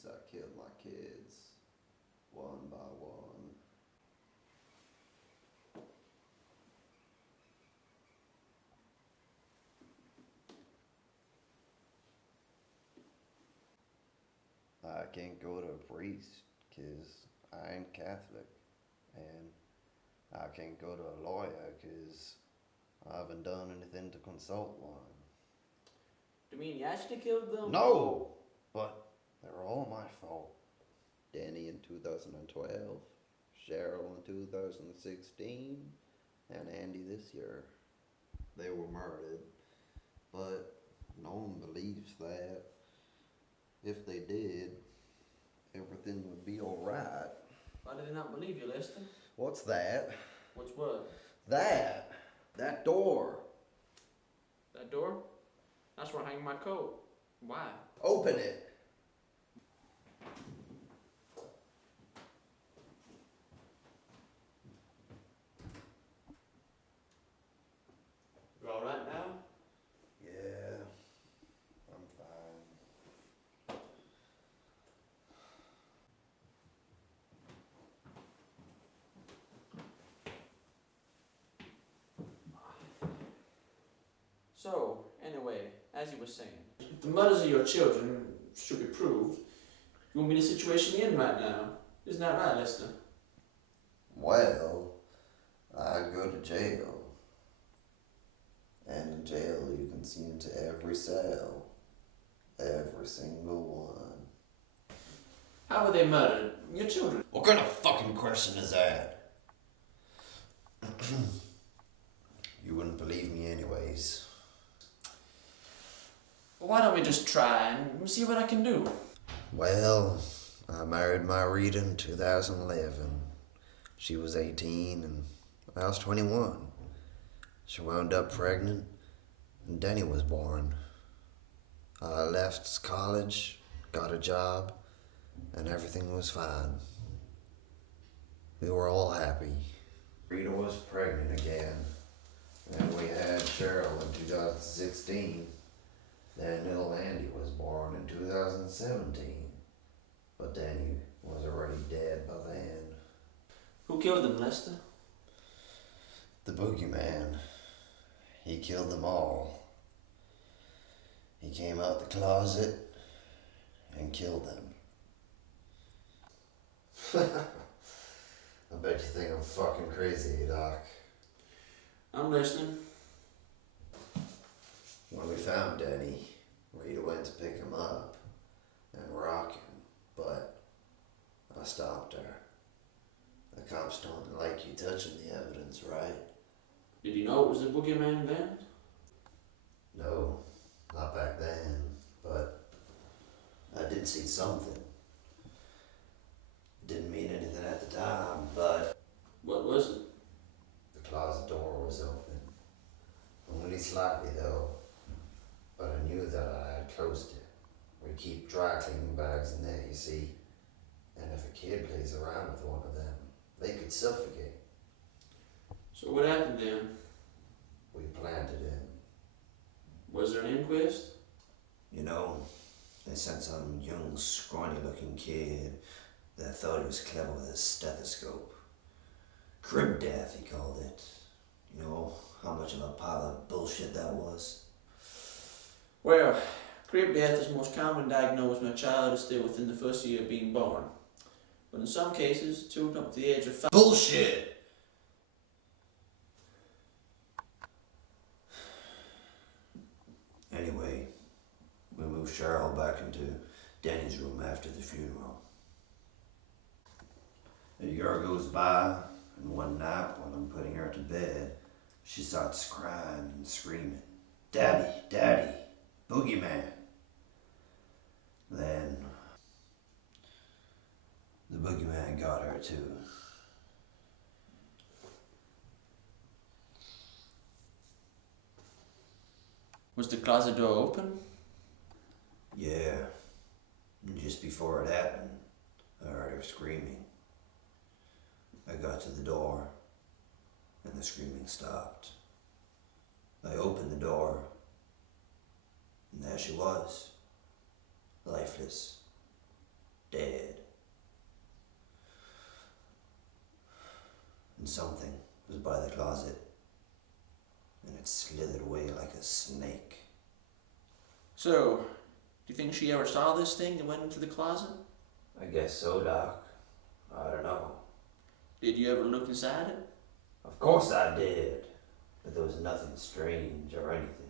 believes I killed my kids, one by one. I can't go to a priest because I ain't Catholic, and I can't go to a lawyer because I haven't done anything to consult one. Do you mean you actually killed them? No, but they're all my fault. Danny in 2012, Cheryl in 2016, and Andy this year. They were murdered, but no one believes that. If they did, everything would be alright. Why did they not believe you, Lester? What's that? What's what? That door. That door? That's where I hang my coat. Why? Open it. You alright now? Yeah, I'm fine. So, anyway, as you were saying, if the murders of your children should be proved, you won't be in the situation you're in right now. Isn't that right, Lester? Well, I go to jail. And in jail you can see into every cell. Every single one. How were they murdered? Your children? What kind of fucking question is that? You wouldn't believe me anyways. Well, why don't we just try and see what I can do? Well, I married my Rita in 2011. She was 18 and I was 21. She wound up pregnant and Denny was born. I left college, got a job, and everything was fine. We were all happy. Rita was pregnant again, and we had Cheryl in 2016. Then little Andy was born in 2017, but Danny was already dead by then. Who killed them, Lester? The Boogeyman. He killed them all. He came out the closet and killed them. I bet you think I'm fucking crazy, Doc. I'm listening. When we found Danny, Rita went to pick him up and rock him, but I stopped her. The cops don't like you touching the evidence, right? Did you know it was the Boogeyman then? No, not back then, but I did see something. Didn't mean anything at the time, but... What was it? The closet door was open. Only slightly though, but I knew that I had closed it. We keep dry cleaning bags in there, you see, and if a kid plays around with one of them, they could suffocate. So what happened then? We planted him. Was there an inquest? You know, they sent some young, scrawny-looking kid that thought he was clever with his stethoscope. Crib death, he called it. You know how much of a pile of bullshit that was? Well, crib death is most commonly diagnosed when a child is still within the first year of being born. But in some cases, children up to the age of 5... Bullshit! Anyway, we moved Cheryl back into Danny's room after the funeral. A year goes by, and one night when I'm putting her to bed, she starts crying and screaming, "Daddy, Daddy, Boogeyman." Then, the Boogeyman got her too. Was the closet door open? Yeah, and just before it happened, I heard her screaming. I got to the door, and the screaming stopped. I opened the door, and there she was, lifeless, dead. And something was by the closet, and it slithered away like a snake. So, do you think she ever saw this thing and went into the closet? I guess so, Doc. I don't know. Did you ever look inside it? Of course I did, but there was nothing strange or anything.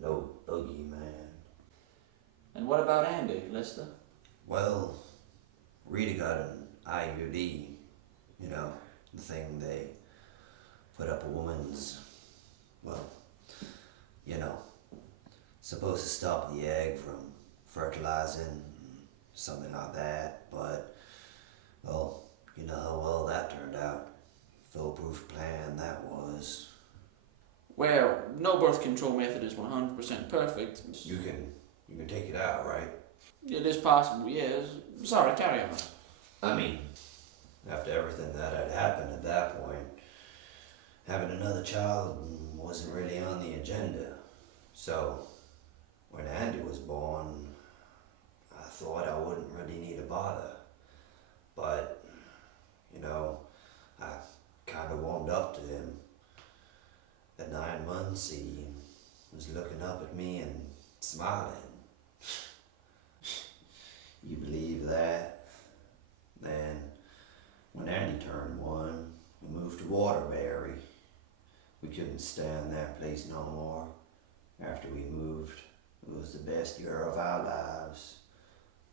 No boogeyman. And what about Andy, Lister? Well, Rita got an IUD, you know, the thing they put up a woman's, well, you know, supposed to stop the egg from fertilizing, something like that, but, well, you know how well that turned out. Foolproof plan that was. Well, no birth control method is 100% perfect. You can take it out, right? It is possible, yes. Sorry, carry on. I mean, after everything that had happened at that point, having another child wasn't really on the agenda. So, when Andy was born, I thought I wouldn't really need to bother. But, you know, I kind of warmed up to him. At 9 months, he was looking up at me and smiling. You believe that? Then, when Andy turned 1, we moved to Waterbury. We couldn't stand that place no more. After we moved, it was the best year of our lives.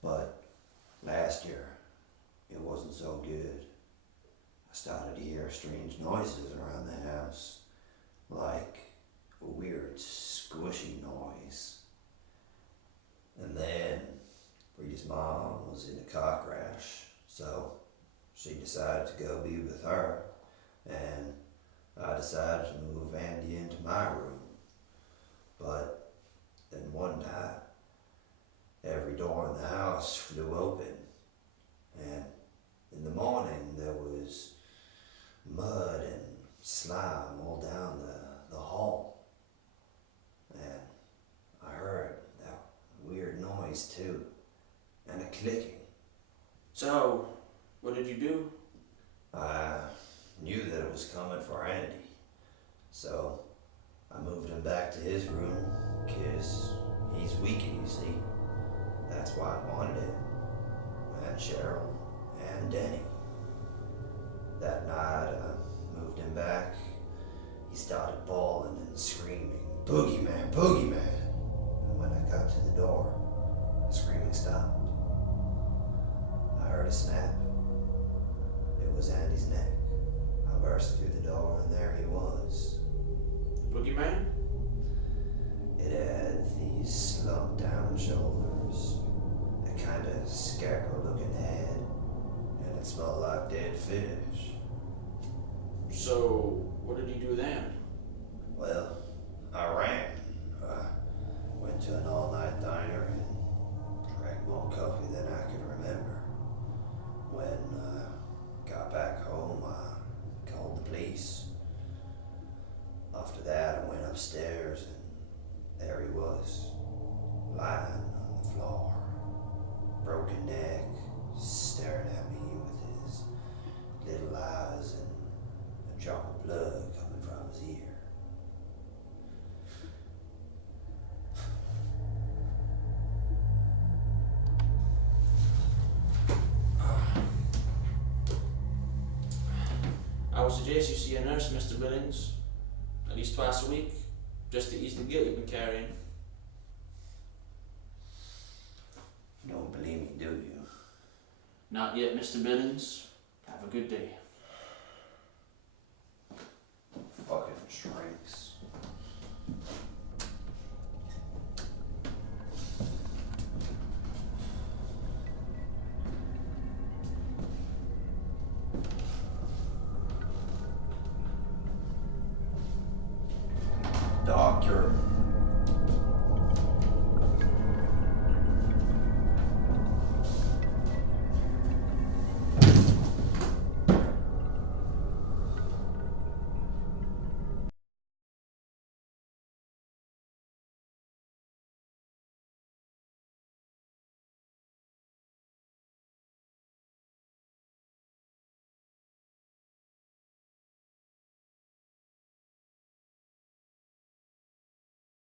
But last year, it wasn't so good. I started to hear strange noises around the house, like a weird squishy noise. And then Rita's mom was in a car crash, so she decided to go be with her, and I decided to move Andy into my room. But then one night, every door in the house flew open, and in the morning there was mud and slime all down the hall. And I heard that weird noise too, and a clicking. So, what did you do? I knew that it was coming for Andy, so I moved him back to his room, 'cause he's weak, you see. That's why I wanted him, and Cheryl, and Denny. That night, I moved him back. He started bawling and screaming, "Boogeyman, Boogeyman!" And when I got to the door, the screaming stopped. I heard a snap. It was Andy's neck. I burst through the door, and there he was. The Boogeyman? It had these slumped down shoulders, a kind of scarecrow looking head, and it smelled like dead fish. So, what did you do then? Well, I ran. I went to an all-night diner and drank more coffee than I could remember. When I got back home, I called the police. After that, I went upstairs, and there he was, lying on the floor, broken neck, staring at me with his little eyes and a drop of blood coming from his ear. I would suggest you see a nurse, Mr. Billings, at least twice a week, just to ease the guilt you've been carrying. You don't believe me, do you? Not yet, Mr. Billings. Have a good day.